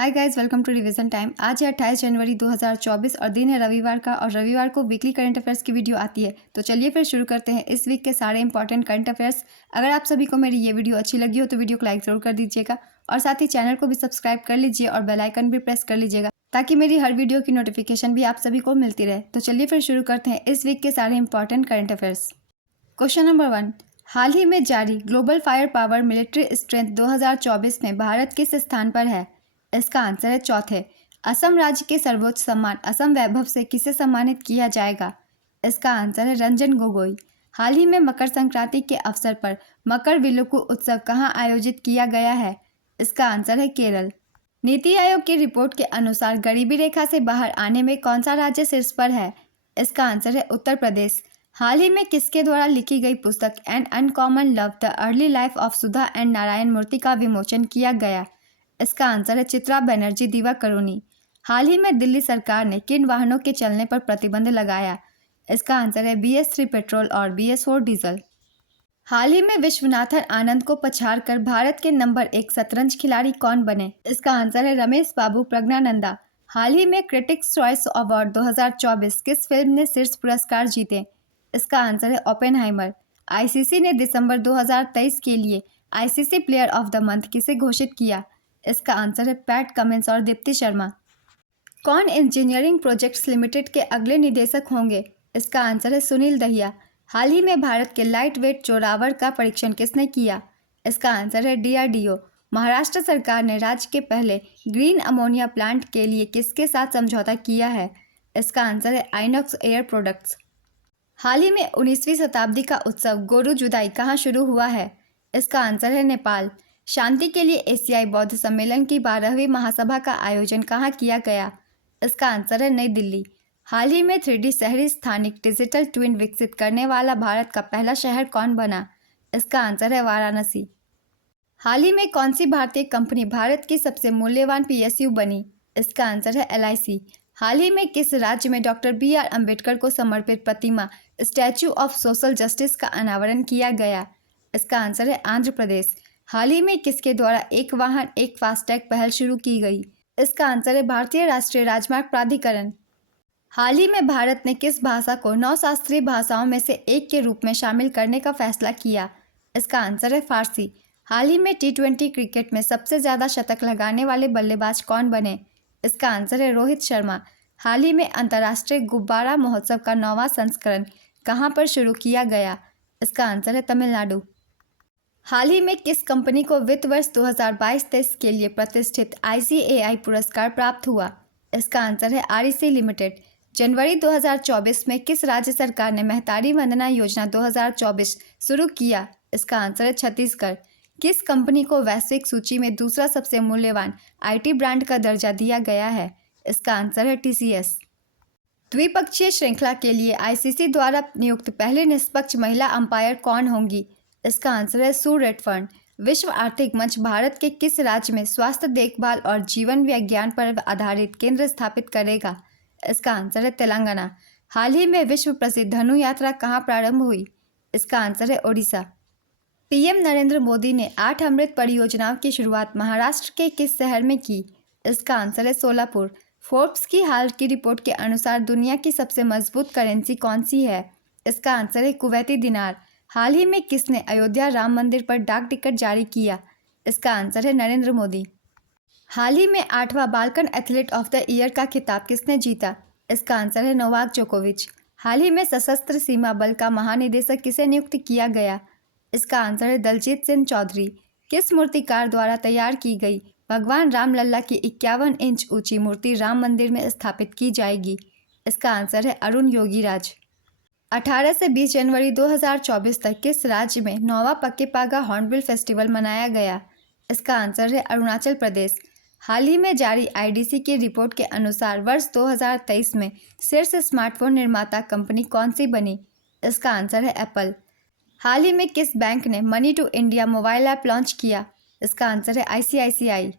Hi guys, welcome to revision time. आज है 28 जनवरी 2024 और दिन है रविवार का। और रविवार को वीकली करंट अफेयर्स की वीडियो आती है। तो चलिए फिर शुरू करते हैं इस वीक के सारे इंपॉर्टेंट करंट अफेयर्स। अगर आप सभी को मेरी ये वीडियो अच्छी लगी हो तो वीडियो को लाइक जरूर कर दीजिएगा और साथ ही चैनल को भी सब्सक्राइब कर लीजिए और बेल आइकन भी प्रेस कर लीजिएगा ताकि मेरी हर वीडियो की नोटिफिकेशन भी आप सभी को मिलती रहे। तो चलिए फिर शुरू करते हैं इस वीक के सारे important current affairs. Question number 1, हाल ही में जारी global fire power military strength 2024 में भारत किस स्थान पर है? इसका आंसर है चौथे। असम राज्य के सर्वोच्च सम्मान असम वैभव से किसे सम्मानित किया जाएगा? इसका आंसर है रंजन गोगोई। हाल ही में मकर संक्रांति के अवसर पर मकर विलुक्कु उत्सव कहाँ आयोजित किया गया है? इसका आंसर है केरल। नीति आयोग की रिपोर्ट के अनुसार गरीबी रेखा से बाहर आने में कौन सा राज्य शीर्ष पर है? इसका आंसर है उत्तर प्रदेश। हाल ही में किसके द्वारा लिखी गई पुस्तक an uncommon love the early life of Sudha and Narayana Murthy का विमोचन किया गया? इसका आंसर है चित्रा बनर्जी दिवाकरुणी। हाल ही में दिल्ली सरकार ने किन वाहनों के चलने पर प्रतिबंध लगाया? इसका आंसर है BS3 पेट्रोल और BS4 डीजल। हाल ही में विश्वनाथन आनंद को पछाड़कर भारत के नंबर 1 शतरंज खिलाड़ी कौन बने? इसका आंसर है रमेश बाबू प्रज्ञानंदा। हाल ही में क्रिटिक्स चॉइस अवार्ड 2024 किस फिल्म ने शीर्ष पुरस्कार जीते? इसका आंसर है ओपेनहाइमर। ICC ने दिसंबर 2023 के लिए ICC player of the month किसे घोषित किया? इसका आंसर है पैट कमिंस और दीप्ति शर्मा। कौन इंजीनियरिंग प्रोजेक्ट्स लिमिटेड के अगले निदेशक होंगे? इसका आंसर है सुनील दहिया। हाल ही में भारत के लाइट वेट जोरावर का परीक्षण किसने किया? इसका आंसर है DRDO। महाराष्ट्र सरकार ने राज्य के पहले ग्रीन अमोनिया प्लांट के लिए किसके साथ समझौता किया है? इसका आंसर है आइनॉक्स एयर प्रोडक्ट्स। हाल ही में 19वीं शताब्दी का उत्सव गोरु जुदाई कहाँ शुरू हुआ है? इसका आंसर है नेपाल। शांति के लिए एशियाई बौद्ध सम्मेलन की 12वीं महासभा का आयोजन कहाँ किया गया? इसका आंसर है नई दिल्ली। हाल ही में 3D शहरी स्थानिक डिजिटल ट्विन विकसित करने वाला भारत का पहला शहर कौन बना? इसका आंसर है वाराणसी। हाल ही में कौन सी भारतीय कंपनी भारत की सबसे मूल्यवान PSU बनी? इसका आंसर है LIC। हाल ही में किस राज्य में डॉक्टर BR अम्बेडकर को समर्पित प्रतिमा स्टैच्यू ऑफ सोशल जस्टिस का अनावरण किया गया? इसका आंसर है आंध्र प्रदेश। हाल ही में किसके द्वारा एक वाहन एक फास्टैग पहल शुरू की गई? इसका आंसर है भारतीय राष्ट्रीय राजमार्ग प्राधिकरण। हाल ही में भारत ने किस भाषा को 9 शास्त्रीय भाषाओं में से एक के रूप में शामिल करने का फैसला किया? इसका आंसर है फारसी। हाल ही में T20 क्रिकेट में सबसे ज़्यादा शतक लगाने वाले बल्लेबाज कौन बने? इसका आंसर है रोहित शर्मा। हाल ही में अंतर्राष्ट्रीय गुब्बारा महोत्सव का 9वां संस्करण कहाँ पर शुरू किया गया? इसका आंसर है तमिलनाडु। हाल ही में किस कंपनी को वित्त वर्ष 2022-23 के लिए प्रतिष्ठित ICAI पुरस्कार प्राप्त हुआ? इसका आंसर है REC लिमिटेड। जनवरी 2024 में किस राज्य सरकार ने महतारी वंदना योजना 2024 शुरू किया? इसका आंसर है छत्तीसगढ़। किस कंपनी को वैश्विक सूची में दूसरा सबसे मूल्यवान IT ब्रांड का दर्जा दिया गया है? इसका आंसर है TCS। द्विपक्षीय श्रृंखला के लिए ICC द्वारा नियुक्त पहले निष्पक्ष महिला अंपायर कौन होंगी? इसका आंसर है सू रेडफर्न। विश्व आर्थिक मंच भारत के किस राज्य में स्वास्थ्य देखभाल और जीवन विज्ञान पर आधारित केंद्र स्थापित करेगा? इसका आंसर है तेलंगाना। हाल ही में विश्व प्रसिद्ध धनु यात्रा कहाँ प्रारंभ हुई? इसका आंसर है ओडिशा। PM नरेंद्र मोदी ने 8 अमृत परियोजनाओं की शुरुआत महाराष्ट्र के किस शहर में की? इसका आंसर है सोलापुर। फोर्ब्स की हाल की रिपोर्ट के अनुसार दुनिया की सबसे मजबूत करेंसी कौन सी है? इसका आंसर है कुवैती दिनार। हाल ही में किसने अयोध्या राम मंदिर पर डाक टिकट जारी किया? इसका आंसर है नरेंद्र मोदी। हाल ही में 8वां Balkan athlete of the year का खिताब किसने जीता? इसका आंसर है नोवाक जोकोविच। हाल ही में सशस्त्र सीमा बल का महानिदेशक किसे नियुक्त किया गया? इसका आंसर है दलजीत सिंह चौधरी। किस मूर्तिकार द्वारा तैयार की गई भगवान रामलल्ला की 51 इंच ऊंची मूर्ति राम मंदिर में स्थापित की जाएगी? इसका आंसर है अरुण योगीराज। 18 से 20 जनवरी 2024 तक किस राज्य में 9वां पक्के पागा हॉर्नबिल फेस्टिवल मनाया गया? इसका आंसर है अरुणाचल प्रदेश। हाल ही में जारी IDC की रिपोर्ट के अनुसार वर्ष 2023 में शीर्ष स्मार्टफोन निर्माता कंपनी कौन सी बनी? इसका आंसर है एप्पल। हाल ही में किस बैंक ने Money to India mobile app launch किया? इसका आंसर है ICICI।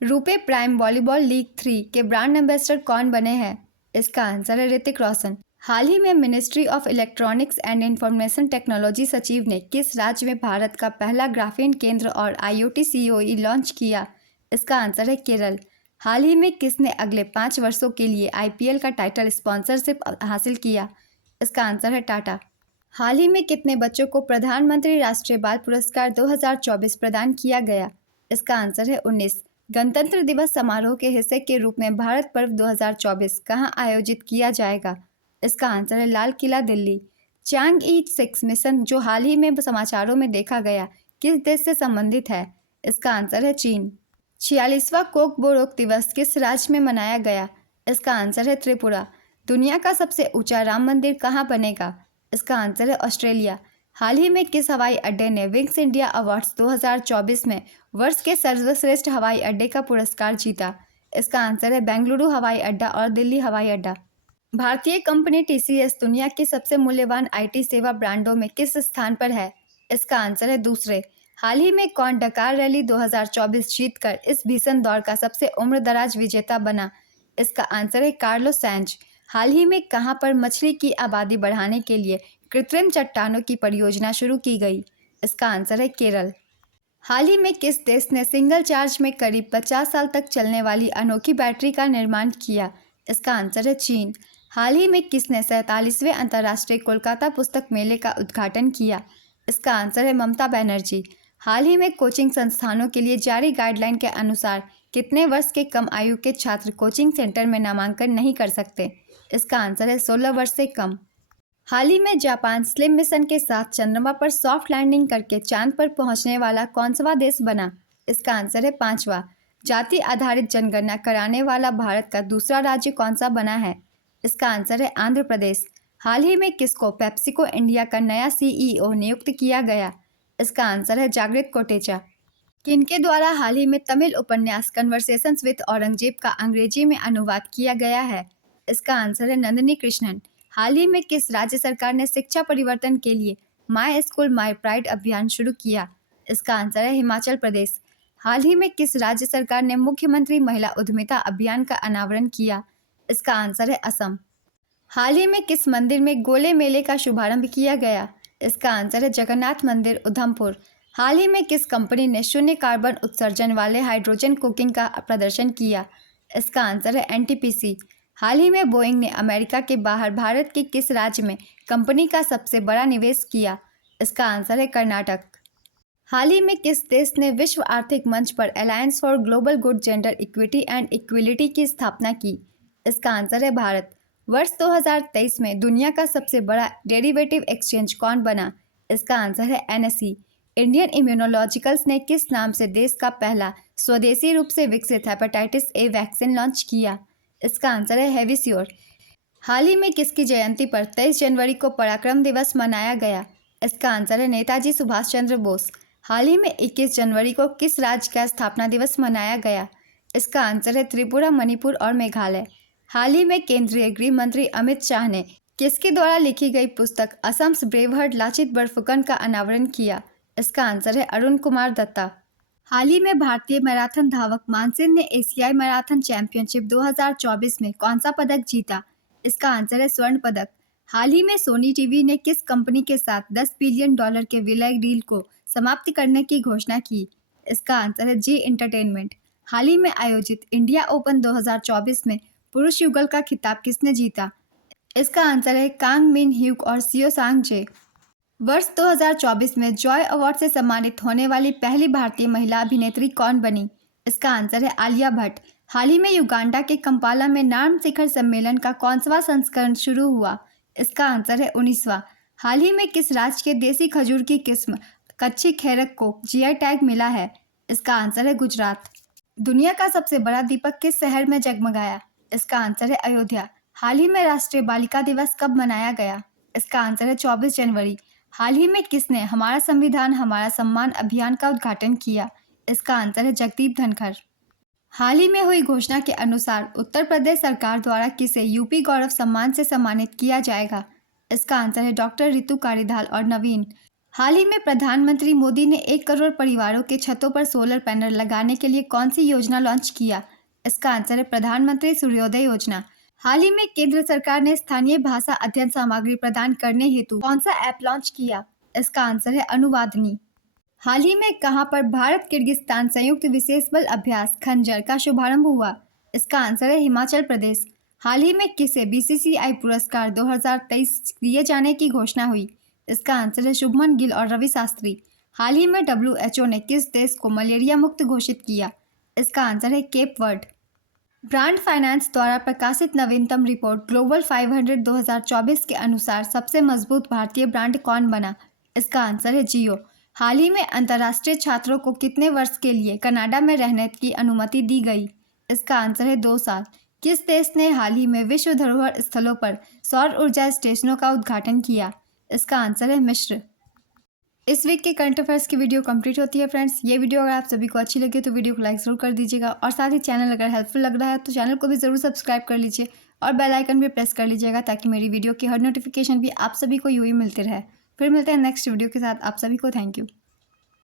RuPay Prime Volleyball League 3 के ब्रांड एम्बेसडर कौन बने हैं? इसका आंसर है ऋतिक रोशन। हाल ही में ministry of electronics and information technology सचिव ने किस राज्य में भारत का पहला ग्राफीन केंद्र और IoT COE लॉन्च किया? इसका आंसर है केरल। हाल ही में किसने अगले 5 वर्षों के लिए IPL का टाइटल स्पॉन्सरशिप हासिल किया? इसका आंसर है टाटा। हाल ही में कितने बच्चों को प्रधानमंत्री राष्ट्रीय बाल पुरस्कार 2024 प्रदान किया गया? इसका आंसर है 19। गणतंत्र दिवस समारोह के हिस्से के रूप में भारत पर्व 2024 कहां आयोजित किया जाएगा? इसका आंसर है लाल किला, दिल्ली। चांग-ई 6 मिशन जो हाल ही में समाचारों में देखा गया, किस देश से संबंधित है? इसका आंसर है चीन। 46वां कोक बोरोक दिवस किस राज्य में मनाया गया? इसका आंसर है त्रिपुरा। दुनिया का सबसे ऊंचा राम मंदिर कहाँ बनेगा? इसका आंसर है ऑस्ट्रेलिया। हाल ही में किस हवाई अड्डे ने विंग्स इंडिया अवार्ड्स 2024 में वर्ष के सर्वश्रेष्ठ हवाई अड्डे का पुरस्कार जीता? इसका आंसर है बेंगलुरु हवाई अड्डा और दिल्ली हवाई अड्डा। भारतीय कंपनी TCS दुनिया की सबसे मूल्यवान IT सेवा ब्रांडों में किस स्थान पर है? इसका आंसर है दूसरे। हाल ही में कौन डकार रैली 2024 जीतकर इस भीषण दौर का सबसे उम्रदराज विजेता बना? इसका आंसर है कार्लोस सैंज। हाल ही में कहां पर मछली की आबादी बढ़ाने के लिए कृत्रिम चट्टानों की परियोजना शुरू की गई? इसका आंसर है केरल। हाल ही में किस देश ने सिंगल चार्ज में करीब 50 साल तक चलने वाली अनोखी बैटरी का निर्माण किया? इसका आंसर है चीन। हाल ही में किसने 47वें अंतर्राष्ट्रीय कोलकाता पुस्तक मेले का उद्घाटन किया? इसका आंसर है ममता बनर्जी। हाल ही में कोचिंग संस्थानों के लिए जारी गाइडलाइन के अनुसार कितने वर्ष के कम आयु के छात्र कोचिंग सेंटर में नामांकन नहीं कर सकते? इसका आंसर है 16 वर्ष से कम। हाल ही में जापान स्लिम मिशन के साथ चंद्रमा पर सॉफ्ट लैंडिंग करके चांद पर पहुंचने वाला कौनसा देश बना? इसका आंसर है 5वां। जाति आधारित जनगणना कराने वाला भारत का दूसरा राज्य कौन सा बना है? इसका आंसर है आंध्र प्रदेश। हाल ही में किसको पेप्सिको इंडिया का नया CEO नियुक्त किया गया? इसका आंसर है जागृत कोटेचा। किनके द्वारा हाल ही में तमिल उपन्यास कन्वर्सेशंस विद औरंगजेब का अंग्रेजी में अनुवाद किया गया है? इसका आंसर है नंदिनी कृष्णन। हाल ही में किस राज्य सरकार ने शिक्षा परिवर्तन के लिए माय स्कूल माय प्राइड अभियान शुरू किया? इसका आंसर है हिमाचल प्रदेश। हाल ही में किस राज्य सरकार ने मुख्यमंत्री महिला उद्यमिता अभियान का अनावरण किया? इसका आंसर है असम। हाल ही में किस मंदिर में गोले मेले का शुभारंभ किया गया? इसका आंसर है जगन्नाथ मंदिर, उधमपुर। हाल ही में किस कंपनी ने शून्य कार्बन उत्सर्जन वाले हाइड्रोजन कुकिंग का प्रदर्शन किया? इसका आंसर है NTPC। हाल ही में बोइंग ने अमेरिका के बाहर भारत के किस राज्य में कंपनी का सबसे बड़ा निवेश किया? इसका आंसर है कर्नाटक। हाल ही में किस देश ने विश्व आर्थिक मंच पर alliance for global good gender equity and equality की स्थापना की? इसका आंसर है भारत। वर्ष 2023 में दुनिया का सबसे बड़ा डेरिवेटिव एक्सचेंज कौन बना? इसका आंसर है NSE। इंडियन इम्यूनोलॉजिकल्स ने किस नाम से देश का पहला स्वदेशी रूप से विकसित हेपेटाइटिस A वैक्सीन लॉन्च किया? इसका आंसर है हेविसियोर। हाल ही में किसकी जयंती पर 23 जनवरी को पराक्रम दिवस मनाया गया? इसका आंसर है नेताजी सुभाष चंद्र बोस। हाल ही में 21 जनवरी को किस राज्य का स्थापना दिवस मनाया गया? इसका आंसर है त्रिपुरा, मणिपुर और मेघालय। हाल ही में केंद्रीय गृह मंत्री अमित शाह ने किसके द्वारा लिखी गई पुस्तक असम्स ब्रेवहर्ट लाचित बरफुकन का अनावरण किया? इसका आंसर है अरुण कुमार दत्ता। हाल ही में भारतीय मैराथन धावक मानसिंह ने एशियाई मैराथन चैंपियनशिप 2024 में कौन सा पदक जीता? इसका आंसर है स्वर्ण पदक। हाल ही में सोनी टीवी ने किस कंपनी के साथ $10 बिलियन के विलय डील को समाप्त करने की घोषणा की? इसका आंसर है जी एंटरटेनमेंट। हाल ही में आयोजित इंडिया ओपन 2024 में पुरुष युगल का खिताब किसने जीता? इसका आंसर है कांग मिन ह्यूक और सियो सांग जे। वर्ष 2024 में जॉय अवार्ड से सम्मानित होने वाली पहली भारतीय महिला अभिनेत्री कौन बनी? इसका आंसर है आलिया भट्ट। हाल ही में युगांडा के कंपाला में नार्म शिखर सम्मेलन का कौनसा संस्करण शुरू हुआ? इसका आंसर है 19वां। हाल ही में किस राज्य के देसी खजूर की किस्म कच्ची खैरक को GI टैग मिला है? इसका आंसर है गुजरात। दुनिया का सबसे बड़ा दीपक किस शहर में जगमगाया? इसका आंसर है अयोध्या। हाल ही में राष्ट्रीय बालिका दिवस कब मनाया गया? इसका आंसर है 24 जनवरी। हाल ही में किसने हमारा संविधान हमारा सम्मान अभियान का उद्घाटन किया? इसका आंसर है जगदीप धनखड़। हाल ही में हुई घोषणा के अनुसार उत्तर प्रदेश सरकार द्वारा किसे यूपी गौरव सम्मान से सम्मानित किया जाएगा? इसका आंसर है डॉक्टर रितु कारीधाल और नवीन। हाल ही में प्रधानमंत्री मोदी ने 1 करोड़ परिवारों के छतों पर सोलर पैनल लगाने के लिए कौन सी योजना लॉन्च किया? इसका आंसर है प्रधानमंत्री सूर्योदय योजना। हाल ही में केंद्र सरकार ने स्थानीय भाषा अध्ययन सामग्री प्रदान करने हेतु कौन सा ऐप लॉन्च किया? इसका आंसर है अनुवादनी। हाल ही में कहां पर भारत किर्गिस्तान संयुक्त विशेष बल अभ्यास खंजर का शुभारंभ हुआ? इसका आंसर है हिमाचल प्रदेश। हाल ही में किसे बीसीसीआई पुरस्कार 2023 दिए जाने की घोषणा हुई? इसका आंसर है शुभमन गिल और रवि शास्त्री। हाल ही में WHO ने किस देश को मलेरिया मुक्त घोषित किया? इसका आंसर है केप वर्ड। ब्रांड फाइनेंस द्वारा प्रकाशित नवीनतम रिपोर्ट ग्लोबल 500 2024 के अनुसार सबसे मजबूत भारतीय ब्रांड कौन बना? इसका आंसर है जियो। हाल ही में अंतर्राष्ट्रीय छात्रों को कितने वर्ष के लिए कनाडा में रहने की अनुमति दी गई? इसका आंसर है 2 साल। किस देश ने हाल ही में विश्व धरोहर स्थलों पर सौर ऊर्जा स्टेशनों का उद्घाटन किया? इसका आंसर है मिस्र। इस वीक के करंट अफेयर्स की वीडियो कंप्लीट होती है फ्रेंड्स। ये वीडियो अगर आप सभी को अच्छी लगे तो वीडियो को लाइक ज़रूर कर दीजिएगा और साथ ही चैनल अगर हेल्पफुल लग रहा है तो चैनल को भी ज़रूर सब्सक्राइब कर लीजिए और बेल आइकन भी प्रेस कर लीजिएगा ताकि मेरी वीडियो की हर नोटिफिकेशन भी आप सभी को यूँ ही मिलते रहे। फिर मिलते हैं नेक्स्ट वीडियो के साथ। आप सभी को थैंक यू।